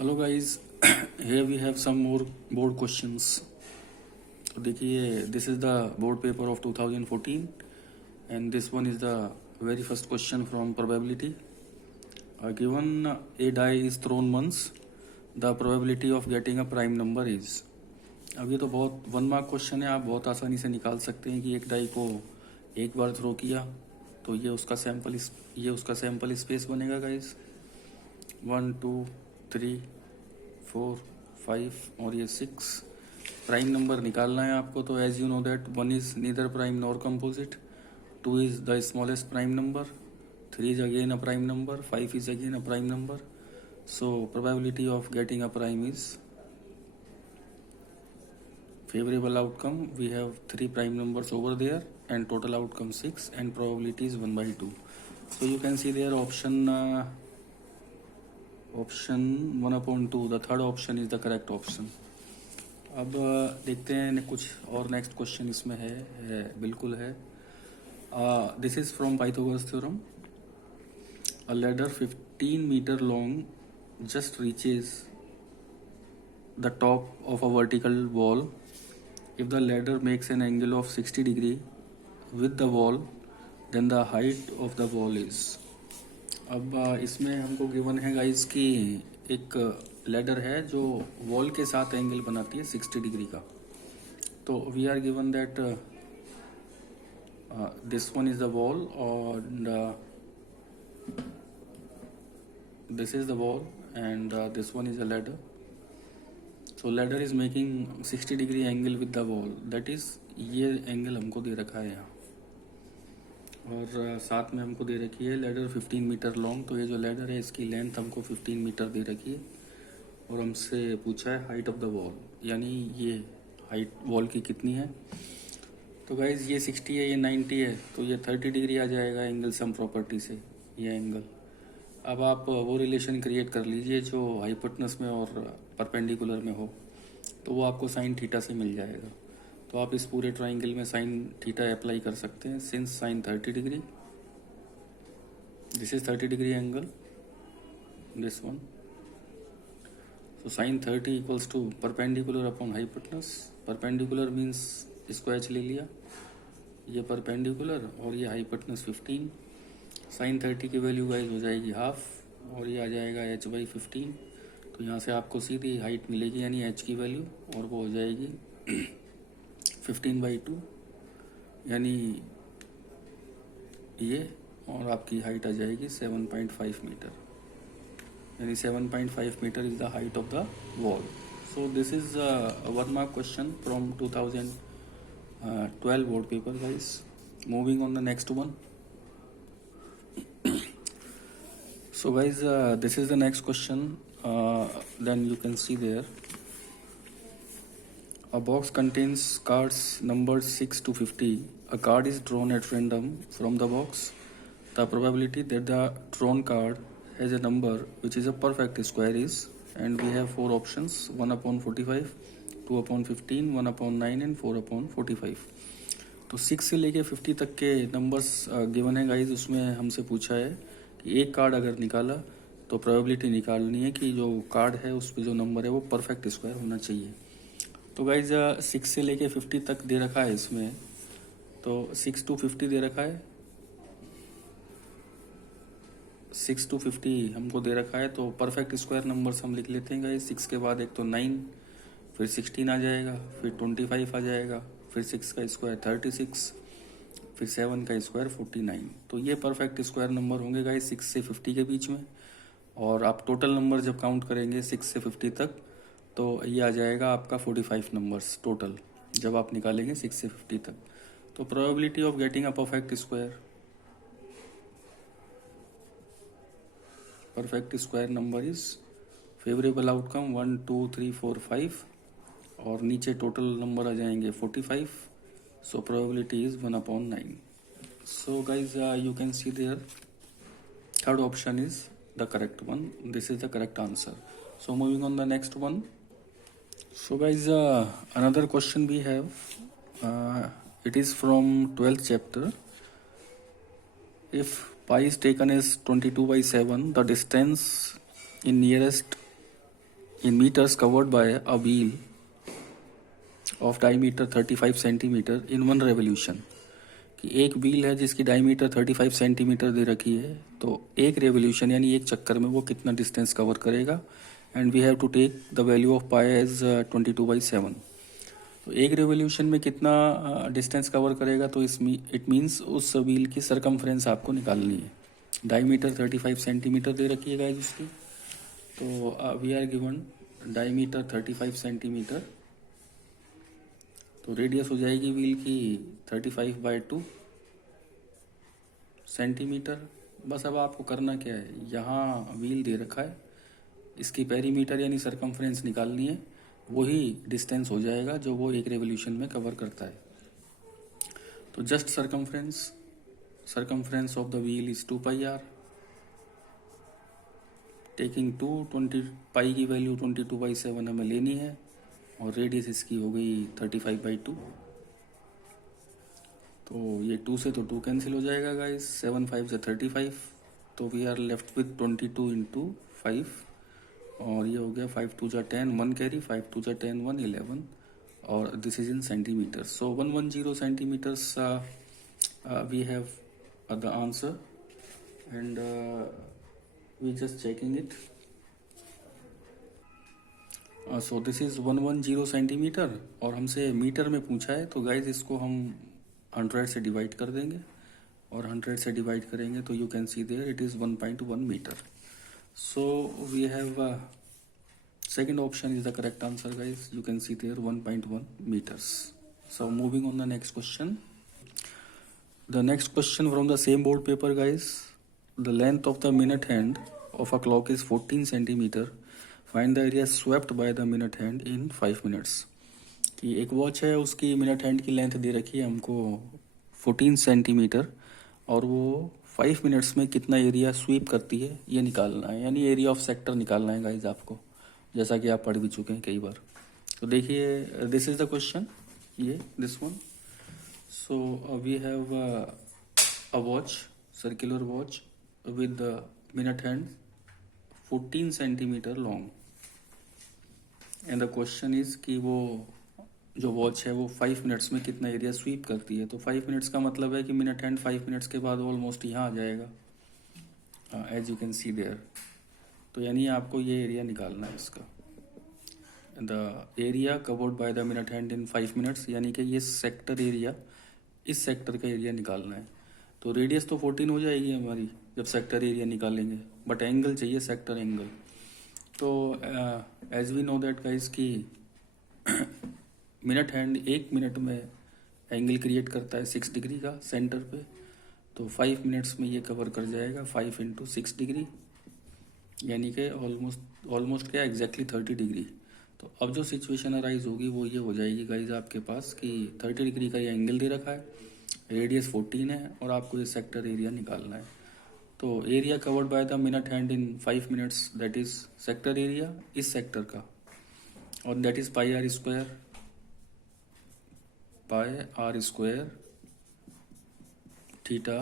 Hello guys, here we have some more board questions. तो देखिए, this is the board paper of 2014 and this one is the very first question from probability. Given a die is thrown once, the probability of getting a prime number is. अब ये तो बहुत 1 mark question है, आप बहुत आसानी से निकाल सकते हैं कि एक डाई को एक बार थ्रो किया तो ये उसका सैंपल स्पेस बनेगा गाइस। 1 2 3 4 5 और ये 6 प्राइम नंबर निकालना है आपको। तो as you know that 1 is neither prime nor composite, 2 is the smallest prime number, 3 is again a prime number, 5 is again a prime number. So probability of getting a prime is favorable outcome. We have 3 prime numbers over there and total outcome 6 and probability is 1/2. So you can see there option 1/2, the third option is the correct option. अब देखते हैं कुछ और next question इसमें है बिल्कुल है। This is from Pythagoras theorem. A ladder 15 meter long just reaches the top of a vertical wall. If the ladder makes an angle of 60 degree with the wall, then the height of the wall is. अब इसमें हमको given है guys कि एक ladder है जो wall के साथ एंगल बनाती है 60 डिग्री का। तो we are given that this one is the wall और this is the wall and this one is a ladder. So ladder is making 60 degree angle with the wall, that is ये angle हमको दे रखा है यहाँ और साथ में हमको दे रखी है लैडर 15 मीटर लॉन्ग। तो ये जो लैडर है इसकी लेंथ हमको 15 मीटर दे रखी है और हमसे पूछा है हाइट ऑफ द वॉल, यानी ये हाइट वॉल की कितनी है। तो गाइज ये 60 है, ये 90 है, तो ये 30 डिग्री आ जाएगा एंगल सम प्रॉपर्टी से ये एंगल। अब आप वो रिलेशन क्रिएट कर लीजिए जो हाइपोटेनस में और परपेंडिकुलर में हो, तो वो आपको साइन थीटा से मिल जाएगा। तो आप इस पूरे ट्राइंगल में साइन थीटा अप्लाई कर सकते हैं। Since sine 30 degree, this is 30 degree angle, this one, so sine 30 equals to perpendicular upon hypotenuse. Perpendicular means इसको एच ले लिया, ये परपेंडिकुलर और ये हाइपोटेनस 15। साइन 30 की वैल्यू गाइस हो जाएगी हाफ और ये आ जाएगा h/15। तो यहाँ से आपको सीधी हाइट मिलेगी यानी h की वैल्यू और वो हो जाएगी 15/2 यानी ये, और आपकी हाइट आ जाएगी 7.5 मीटर, यानी 7.5 metre is the height of the wall. So this is 1 mark question from 2012 board paper guys. Moving on the next one. So guys, this is the next question. Then you can see there a box contains cards numbered 6 to 50. A card is drawn at random from the box. The probability that the drawn card has a number which is a perfect square is, and we have 4 options: 1/45, 2/15, 1/9 and 4/45. तो 6 से लेके 50 तक के numbers given है guys. उसमें हमसे पूछा है कि एक कार्ड अगर निकाला तो प्रोबेबिलिटी निकालनी है कि जो कार्ड है उस पर जो नंबर है वो परफेक्ट स्क्वायर होना चाहिए। तो गाइज 6 से लेके 50 तक दे रखा है इसमें, तो 6 to 50 दे रखा है, 6 to 50 हमको दे रखा है। तो परफेक्ट स्क्वायर नंबर्स हम लिख लेते हैं गाइज। 6 के बाद एक तो 9, फिर 16 आ जाएगा, फिर 25 आ जाएगा, फिर 6 का स्क्वायर 36, फिर 7 का स्क्वायर 49। तो ये परफेक्ट स्क्वायर नंबर होंगे गाइस 6 से 50 के बीच में। और आप टोटल नंबर जब काउंट करेंगे 6 से 50 तक तो ये आ जाएगा आपका 45 नंबर्स टोटल जब आप निकालेंगे 6 से 50 तक। तो probability of getting a perfect square number is favourable outcome 1 2 3 4 5 और नीचे टोटल नंबर आ जाएंगे 45। So probability is 1/9. So guys, you can see there third option is the correct one. This is the correct answer. So moving on the next one. So guys, another question we have. It is from 12th chapter. If pi is taken as 22/7, the distance in nearest in meters covered by a wheel of diameter 35 centimetre in one revolution, कि एक wheel है जिसकी diameter 35 centimetre दे रखी है, तो एक revolution यानी एक चक्कर में वो कितना डिस्टेंस कवर करेगा, and we have to take the value of pi as 22/7। तो एक रेवोल्यूशन में कितना डिस्टेंस कवर करेगा, तो इसमें इट मीन्स उस व्हील की सरकमफ्रेंस आपको निकालनी है। डायमीटर 35 सेंटीमीटर दे रखी है गाइस उसकी, तो we are given diameter 35 centimetre, तो रेडियस हो जाएगी व्हील की 35/2 सेंटीमीटर। बस अब आपको करना क्या है, यहाँ व्हील दे रखा है, इसकी पेरीमीटर यानी सरकमफ्रेंस निकालनी है, वही डिस्टेंस हो जाएगा जो वो एक रेवोल्यूशन में कवर करता है। तो just circumference of the wheel is 2πr, taking 20 पाई की वैल्यू 22/7 हमें लेनी है, और रेडियस इसकी हो गई 35/2। तो ये 2 से तो 2 कैंसिल हो जाएगा गाइस, 7 5 से 35, तो वी आर लेफ्ट विथ 22 × 5, और ये हो गया 5 2 जा 10, 1 कैरी, 5 2 जा 10, 1 11, और this is in centimetre. So 110 centimetres we have the answer, and we just checking it. So this is 110 centimetre, और हमसे मीटर में पूछा है, तो गाइज इसको हम 100 से डिवाइड कर देंगे, और 100 से डिवाइड करेंगे तो you can see there it is 1.1 metre. So we have second option is the correct answer guys, you can see there 1.1 meters. So moving on the next question. The next question from the same board paper guys, the length of the minute hand of a clock is 14 centimeter, find the area swept by the minute hand in 5 minutes। कि एक watch है, उसकी minute hand की length दे रखी है हमको 14 centimetre, और वो 5 मिनट्स में कितना एरिया स्वीप करती है ये निकालना है, यानी एरिया ऑफ सेक्टर निकालना है गाइज आपको, जैसा कि आप पढ़ भी चुके हैं कई बार। तो देखिए दिस इज द क्वेश्चन, ये this one. So we have a watch, circular watch with the minute hand 14 centimetre long, and the question is कि वो जो वॉच है वो 5 मिनट्स में कितना एरिया स्वीप करती है। तो 5 मिनट्स का मतलब है कि मिनट हैंड 5 मिनट्स के बाद ऑलमोस्ट यहाँ आ जाएगा, as you can see there. तो यानी आपको ये एरिया निकालना है इसका, the area covered by the minute hand in 5 minutes, यानी कि ये सेक्टर एरिया, इस सेक्टर का एरिया निकालना है। तो रेडियस तो 14 हो जाएगी हमारी जब सेक्टर एरिया निकालेंगे, बट एंगल चाहिए सेक्टर एंगल। तो as we know that guys कि मिनट हैंड 1 मिनट में एंगल क्रिएट करता है 6 डिग्री का सेंटर पे, तो 5 मिनट्स में ये कवर कर जाएगा 5 × 6 डिग्री, यानी कि ऑलमोस्ट क्या एग्जैक्टली 30 डिग्री। तो अब जो सिचुएशन अराइज होगी वो ये हो जाएगी गाइज आपके पास कि 30 डिग्री का ये एंगल दे रखा है, रेडियस 14 है, और आपको ये सेक्टर एरिया निकालना है। तो area covered by the minute hand in 5 minutes, that is sector area इस सेक्टर का, और that is πr² theta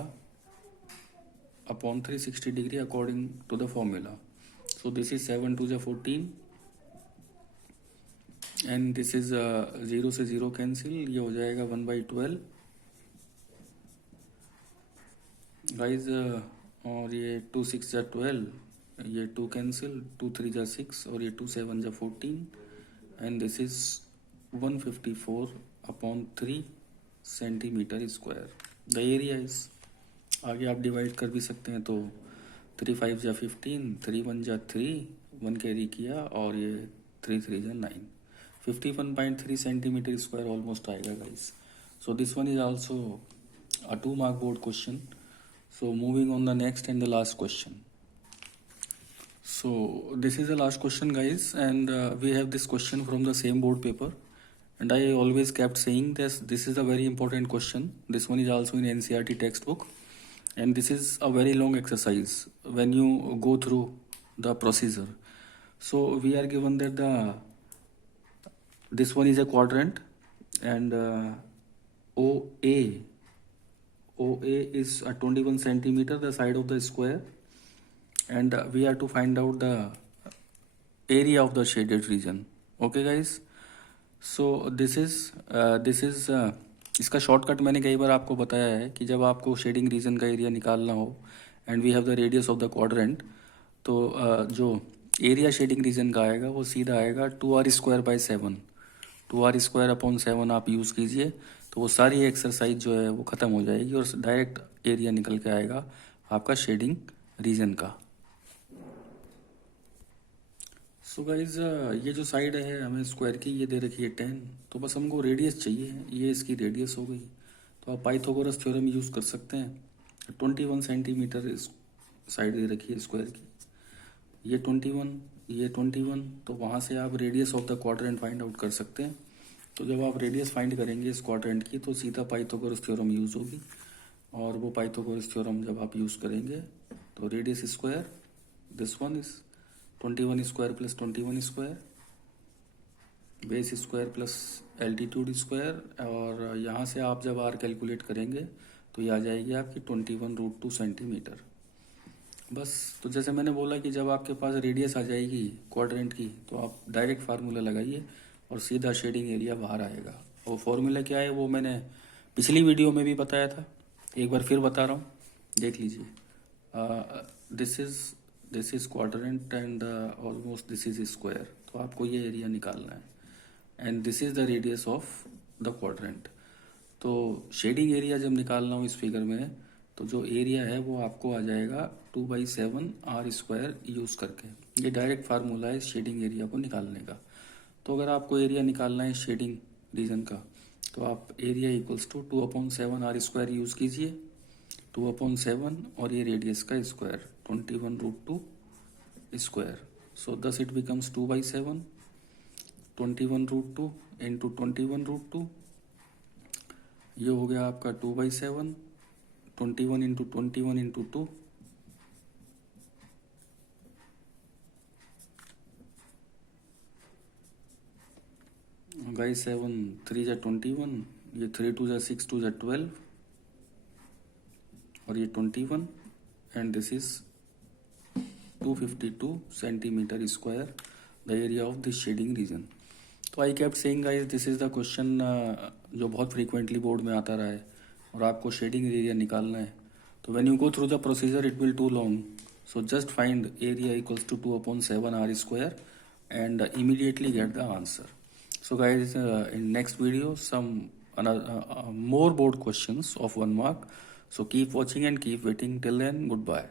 upon 360 degree according to the formula. So this is 7 2 जा 14, and this is 0 से 0 cancel, ये हो जाएगा 1/12 गाइज, और ये 2 6 जा 12, ये 2 कैंसिल, 2 3 जा 6, और ये 2 7 जा 14, and this is 154/3 centimetre square. The area is, आगे आप डिवाइड कर भी सकते हैं, तो 3 5 जा 15, 3 1 जा 3, 1 कैरी किया, और ये 3 3 जा 9, 51.3 सेंटीमीटर स्क्वायर ऑलमोस्ट आएगा guys. So this one is also a 2 mark board question. So moving on the next and the last question. So this is the last question guys, and we have this question from the same board paper, and I always kept saying this is a very important question. This one is also in NCERT textbook, and this is a very long exercise when you go through the procedure. So we are given that this one is a quadrant, and OA is a 21 centimeter, the side of the square, and we have to find out the area of the shaded region. Okay guys, so this is इसका shortcut मैंने कई बार आपको बताया है कि जब आपको shading reason का एरिया निकालना हो and we have the radius of the quadrant, तो जो एरिया शेडिंग रीजन का आएगा वो सीधा आएगा 2r² / 7, 2r² / 7 आप यूज़ कीजिए, तो वो सारी एक्सरसाइज जो है वो ख़त्म हो जाएगी और डायरेक्ट एरिया निकल के आएगा आपका शेडिंग रीजन का। सो गाइज ये जो साइड है हमें स्क्वायर की ये दे रखी है 10, तो बस हमको रेडियस चाहिए, ये इसकी रेडियस हो गई। तो आप पाइथागोरस थ्योरम यूज़ कर सकते हैं। 21 सेंटीमीटर इस साइड दे रखी है स्क्वायर की, ये 21, ये 21, तो वहाँ से आप radius of the quadrant find out कर सकते हैं। तो जब आप रेडियस फाइंड करेंगे इस क्वाड्रेंट की तो सीधा पाइथागोरस थ्योरम यूज़ होगी, और वो पाइथागोरस थ्योरम जब आप यूज़ करेंगे तो radius square this one is 21 square plus 21 square, base square plus altitude square, और यहाँ से आप जब आर कैलकुलेट करेंगे तो ये आ जाएगी आपकी 21√2 सेंटीमीटर। बस, तो जैसे मैंने बोला कि जब आपके पास रेडियस आ जाएगी क्वाड्रेंट की तो आप डायरेक्ट फार्मूला लगाइए और सीधा शेडिंग एरिया बाहर आएगा। और फार्मूला क्या है वो मैंने पिछली वीडियो में भी बताया था, एक बार फिर बता रहा हूँ, देख लीजिए। This is quadrant and almost this is square, तो आपको ये एरिया निकालना है and this is the radius of the quadrant. तो शेडिंग एरिया जब निकालना हो इस फिगर में तो जो एरिया है वो आपको आ जाएगा 2/7 r² यूज़ करके। ये डायरेक्ट फार्मूला है शेडिंग एरिया को निकालने का। तो अगर आपको एरिया निकालना है शेडिंग रीजन का तो आप area equals to 2/7 r² use कीजिए, 2/7 और ये रेडियस का square 21√2 square. So thus it becomes 2/7, 21√2 into 21√2, ये हो गया आपका 2/7, 21 इंटू 21 इंटू 2, गाइस 7 3 जा 21, ये 3 2 जा 6 2 जा 12, और ये 21, and this is 252 centimetre square the area of this shading region. तो I kept saying guys this is the question जो बहुत फ्रीक्वेंटली बोर्ड में आता रहा है, और आपको शेडिंग एरिया निकालना है। तो when you go through the procedure it will too long, so just find area equals to 2/7 r² and immediately get the answer. So guys, in next video some more board questions of 1 mark. So keep watching and keep waiting. Till then, goodbye.